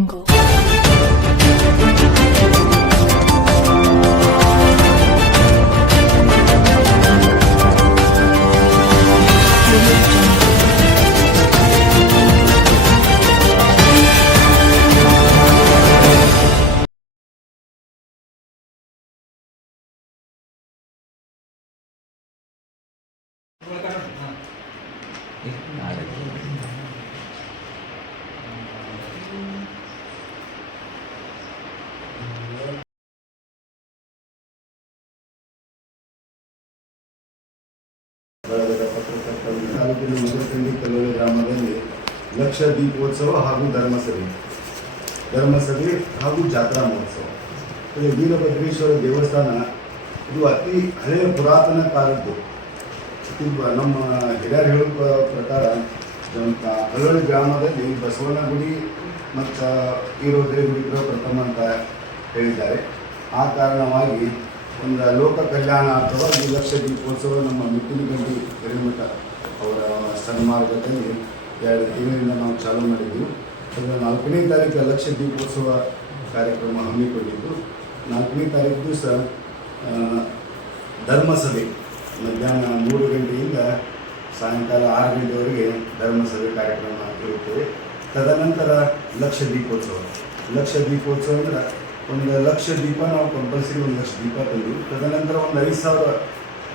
jungle. Thank you. ತಾಲೂಕಿನ ಮಧುರಕಂಡಿ ಕಲ್ಲೂರು ಗ್ರಾಮದಲ್ಲಿ ಲಕ್ಷ ದೀಪೋತ್ಸವ ಹಾಗೂ ಧರ್ಮಸಭೆ. ಧರ್ಮಸಭೆ ಹಾಗೂ ಜಾತ್ರಾ ಮಹೋತ್ಸವ. ಇದು ವೀರಭದ್ರೇಶ್ವರ ದೇವಸ್ಥಾನ, ಇದು ಅತಿ ಹಳೆಯ ಪುರಾತನ ಕಾಲದ್ದು. ನಮ್ಮ ಹಿರಿಯರು ಹೇಳೋ ಪ್ರಕಾರ ಕಲ್ಲೋಳಿ ಗ್ರಾಮದಲ್ಲಿ ಬಸವನ ಗುಡಿ ಮತ್ತು ಈರೋದ್ರೆ ಗುಡಿ ಪ್ರಥಮ ಅಂತ ಹೇಳಿದ್ದಾರೆ. ಆ ಕಾರಣವಾಗಿ ಒಂದು ಲೋಕ ಕಲ್ಯಾಣ ಅಥವಾ ಈ ಲಕ್ಷ ದೀಪೋತ್ಸವ ನಮ್ಮ ಮಿಟ್ಟಿನಗಂಡಿ ಹಿರೇಮಠ ಅವರ ಸನ್ಮಾರ್ಗದಲ್ಲಿ ಎರಡು ದಿನದಿಂದ ನಾವು ಚಾಲೂ ಮಾಡಿದ್ವಿ ಅದರ ನಾಲ್ಕನೇ ತಾರೀಕು ಲಕ್ಷ ದೀಪೋತ್ಸವ ಕಾರ್ಯಕ್ರಮ ಹಮ್ಮಿಕೊಂಡಿದ್ದು. ನಾಲ್ಕನೇ ತಾರೀಕು ದಿವಸ ಧರ್ಮಸಭೆ. ಮಧ್ಯಾಹ್ನ ಮೂರು ಗಂಟೆಯಿಂದ ಸಾಯಂಕಾಲ ಆರು ಗಂಟೆವರೆಗೆ ಧರ್ಮಸಭೆ ಕಾರ್ಯಕ್ರಮ ಇರುತ್ತದೆ. ತದನಂತರ ಲಕ್ಷ ದೀಪೋತ್ಸವ. ಲಕ್ಷ ದೀಪೋತ್ಸವ ಅಂದ್ರೆ ಒಂದು ಲಕ್ಷ ದೀಪ ನಾವು ಕಂಪಲ್ಸರಿ ಒಂದು ಲಕ್ಷ ದೀಪ ತಂದ್ವಿ ತದನಂತರ ಒಂದು ಐದು ಸಾವಿರ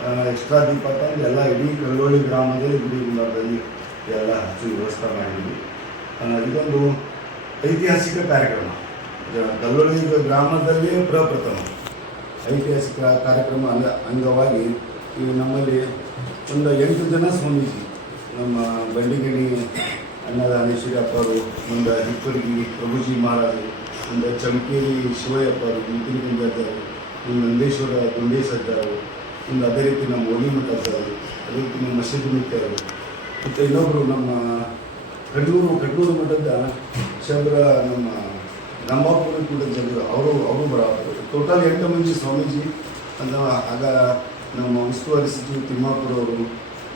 ಎಕ್ಸ್ಟ್ರಾ ದೀಪ ತಂದು ಎಲ್ಲ ಇಡೀ ಕಲ್ಲೋಳಿ ಗ್ರಾಮದಲ್ಲಿ ಗುಡಿ ಗುಂಡದಲ್ಲಿ ಎಲ್ಲ ಹಚ್ಚಿ ವ್ಯವಸ್ಥೆ ಮಾಡಿದ್ವಿ. ಇದೊಂದು ಐತಿಹಾಸಿಕ ಕಾರ್ಯಕ್ರಮ. ಕಲ್ಲೋಳಿ ಗ್ರಾಮದಲ್ಲಿ ಪ್ರಪ್ರಥಮ. ಐತಿಹಾಸಿಕ ಕಾರ್ಯಕ್ರಮ ಅಂಗ, ಅಂಗವಾಗಿ ಈ ನಮ್ಮಲ್ಲಿ ಒಂದು ಎಂಟು ಜನ ಸ್ವಾಮೀಜಿ. ನಮ್ಮ ಬಂಡಿಗಣಿ ಅನ್ನದಾನೇಶ್ವರಿ ಅಪ್ಪರು ಮುಂದೆ ಹಿಪ್ಪರಿಗಿ ಪ್ರಭುಜಿ ಮಹಾರಾಜರು ಮುಂದೆ ಚಮಕೇರಿ ಶಿವಯ್ಯಪ್ಪ ಅವರು ನಿತಿನಗಂಜ ಅಜ್ಜರು ಒಂದು ನಂದೇಶ್ವರ ಅಜ್ಜರು ಒಂದು ಅದೇ ರೀತಿ ನಮ್ಮ ಒಲಿ ಮಠ ಅಜ್ಜರು ಅದೇ ರೀತಿ ನಮ್ಮ ಮಸೀದು ಅವರು ಮತ್ತು ಇನ್ನೊಬ್ಬರು ನಮ್ಮ ಕಡ್ಲೂರು ಕಡ್ಲೂರು ಮಠದ ಚಂದ್ರ ನಮ್ಮ ರಂಭಾಪುರ ಕೂಡ ಜನರು, ಅವರು ಅವರು ಬರಬಹುದು ಟೋಟಲ್ ಎಂಟು ಮಂದಿ ಸ್ವಾಮೀಜಿ ಅಂತ ಆಗ ನಮ್ಮ ಉಸ್ತುವಾರಿ ಸಚಿವ ತಿಮ್ಮಾಪುರ ಅವರು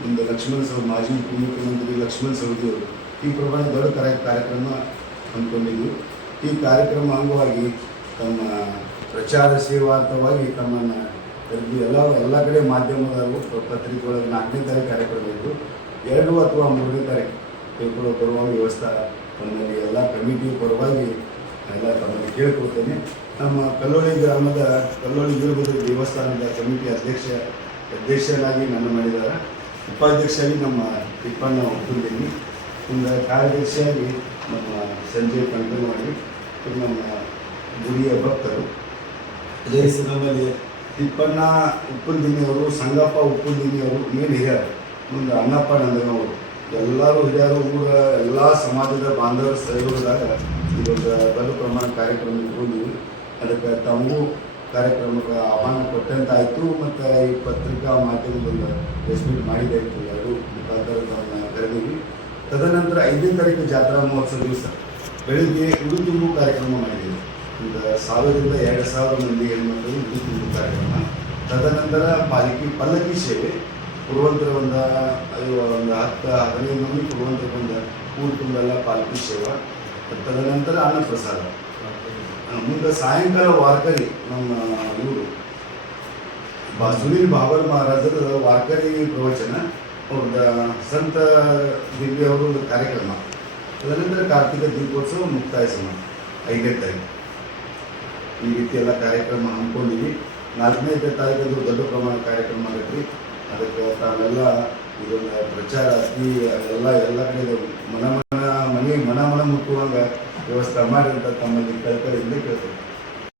ಒಂದು ಲಕ್ಷ್ಮಣ ಸವ ಮಾಜಿ ಉಪಮುಖ್ಯಮಂತ್ರಿ ಲಕ್ಷ್ಮಣ ಸವದಿ ಅವರು ಈ ಪ್ರಮಾಣ ದೊಡ್ಡ ಕಾರ್ಯ, ಕಾರ್ಯಕ್ರಮ ಹಮ್ಮಿಕೊಂಡಿದ್ವಿ ಈ ಕಾರ್ಯಕ್ರಮ ಅಂಗವಾಗಿ ತಮ್ಮ ಪ್ರಚಾರ ಸೇವಾರ್ಥವಾಗಿ ತಮ್ಮನ್ನು ಕರೆದು ಎಲ್ಲ ಎಲ್ಲ ಕಡೆ ಮಾಧ್ಯಮದವರು ಪತ್ರಿಕೆಗಳಲ್ಲಿ ನಾಲ್ಕನೇ ತಾರೀಕು ಕಾರ್ಯಕ್ರಮ ಇದ್ದು, ಎರಡು ಅಥವಾ ಮೂರನೇ ತಾರೀಕು ತಿಳ್ಕೊಳ್ಳೋ ಪರವಾಗಿ ವ್ಯವಸ್ಥೆ ತಮ್ಮಲ್ಲಿ ಎಲ್ಲ ಕಮಿಟಿ ಪರವಾಗಿ ಎಲ್ಲ ತಮ್ಮಲ್ಲಿ ಕೇಳ್ಕೊಳ್ತೇನೆ. ನಮ್ಮ ಕಲ್ಲೋಳಿ ಗ್ರಾಮದ, ಕಲ್ಲೋಳಿ ವೀರಭದ್ರ ದೇವಸ್ಥಾನದ ಕಮಿಟಿ ಅಧ್ಯಕ್ಷ, ಅಧ್ಯಕ್ಷನಾಗಿ ನನ್ನ ಮಾಡಿದ್ದಾರೆ ಉಪಾಧ್ಯಕ್ಷರಾಗಿ ನಮ್ಮ ತಿಪ್ಪಣ್ಣ ಒಪ್ಪಿದ್ದೀನಿ ಒಂದು ಕಾರ್ಯದರ್ಶಿಯಾಗಿ ನಮ್ಮ ಸಂಜೆ ಕಂಕನವಾಡಿ ಮಾಡಿ ನಮ್ಮ ಗುಡಿಯ ಭಕ್ತರು. ನಮ್ಮಲ್ಲಿ ತಿಪ್ಪಣ್ಣ ಉಪ್ಪುಲ್ದಿನಿಯವರು ಸಂಗಪ್ಪ ಉಪ್ಪುಲ್ದಿನಿಯವರು ಏನು ಹಿರಿಯರು? ಮುಂದೆ ಅಣ್ಣಪ್ಪ ನಂದನವರು. ಎಲ್ಲರೂ ಹಿರಿಯರು, ಊರ ಎಲ್ಲ ಸಮಾಜದ ಬಾಂಧವರು ಸಹಯೋಗದಾಗ ಇದೊಂದು ಬಲು ಪ್ರಮಾಣ ಕಾರ್ಯಕ್ರಮ ಇಟ್ಕೊಂಡಿವಿ. ಅದಕ್ಕೆ ತಮಗೂ ಕಾರ್ಯಕ್ರಮಕ್ಕೆ ಆಹ್ವಾನ ಕೊಟ್ಟಂತಾಯಿತು ಮತ್ತು ಈ ಪತ್ರಿಕಾ ಮಾಧ್ಯಮದೊಂದು ರೆಸ್ಪೆಕ್ಟ್ ಮಾಡಿದ್ದಾಯಿತು ಎಲ್ಲರೂ ಮುಖಾಂತರ ಕರೆದೀವಿ. ತದನಂತರ ಐದನೇ ತಾರೀಕು ಜಾತ್ರಾ ಮಹೋತ್ಸವ ದಿವಸ. ಬೆಳಿಗ್ಗೆ ತುಂಬು ಕಾರ್ಯಕ್ರಮ ಮಾಡಿದ್ದೀವಿ ಒಂದು ಸಾವಿರದಿಂದ ಎರಡು ಸಾವಿರ ಮಂದಿ ಹೆಣ್ಮಕ್ಳು ಉಡು ತುಂಬು ಕಾರ್ಯಕ್ರಮ ತದನಂತರ ಪಾಲಿಕೆ ಪಲ್ಲಕ್ಕಿ ಸೇವೆ ಪೂರ್ವಂತರ ಒಂದು ಒಂದು ಹತ್ತು ಹದಿನೈದು ಮಂದಿ ಕೊಡುವಂಥ ಒಂದು ಊರು ತುಂಬೆಲ್ಲ ಪಾಲಿಕೆ ಸೇವೆ ತದನಂತರ ಅನ್ನ ಪ್ರಸಾದ ಆ, ಮುಂದೆ ಸಾಯಂಕಾಲ ವಾರ್ಕರಿ ನಮ್ಮ ಇವರು ಬಾ ಸುನೀಲ್ ಬಾಬರ್ ಮಹಾರಾಜರ ವಾರ್ಕರಿ ಪ್ರವಚನ ಅವ್ರದ ಸಂತ ದಿವ್ಯ ಅವರ ಒಂದು ಕಾರ್ಯಕ್ರಮ. ತದನಂತರ ಕಾರ್ತಿಕ ದೀಪೋತ್ಸವ ಮುಕ್ತಾಯ ಸಮಾನ ಐದನೇ ತಾರೀಕು. ಈ ರೀತಿ ಎಲ್ಲ ಕಾರ್ಯಕ್ರಮ ಹಮ್ಮಿಕೊಂಡಿವಿ ನಾಲ್ಕನೇ ತಾರೀಕು ದೊಡ್ಡ ಪ್ರಮಾಣ ಕಾರ್ಯಕ್ರಮ ಆಗತ್ತೆ ಅದಕ್ಕೆ ತಾವೆಲ್ಲ ಇದನ್ನ ಪ್ರಚಾರ ಅತಿ ಎಲ್ಲ ಎಲ್ಲ ಕಡೆ ಮನ ಮನ ಮನೆ ಮನ ಮನ ಮುಟ್ಟುವಂಗೆ ವ್ಯವಸ್ಥೆ ಮಾಡಿ ಅಂತ ತಮ್ಮಲ್ಲಿ ಕಳ್ಕಳಿಯಿಂದ ಕೇಳ್ತೇವೆ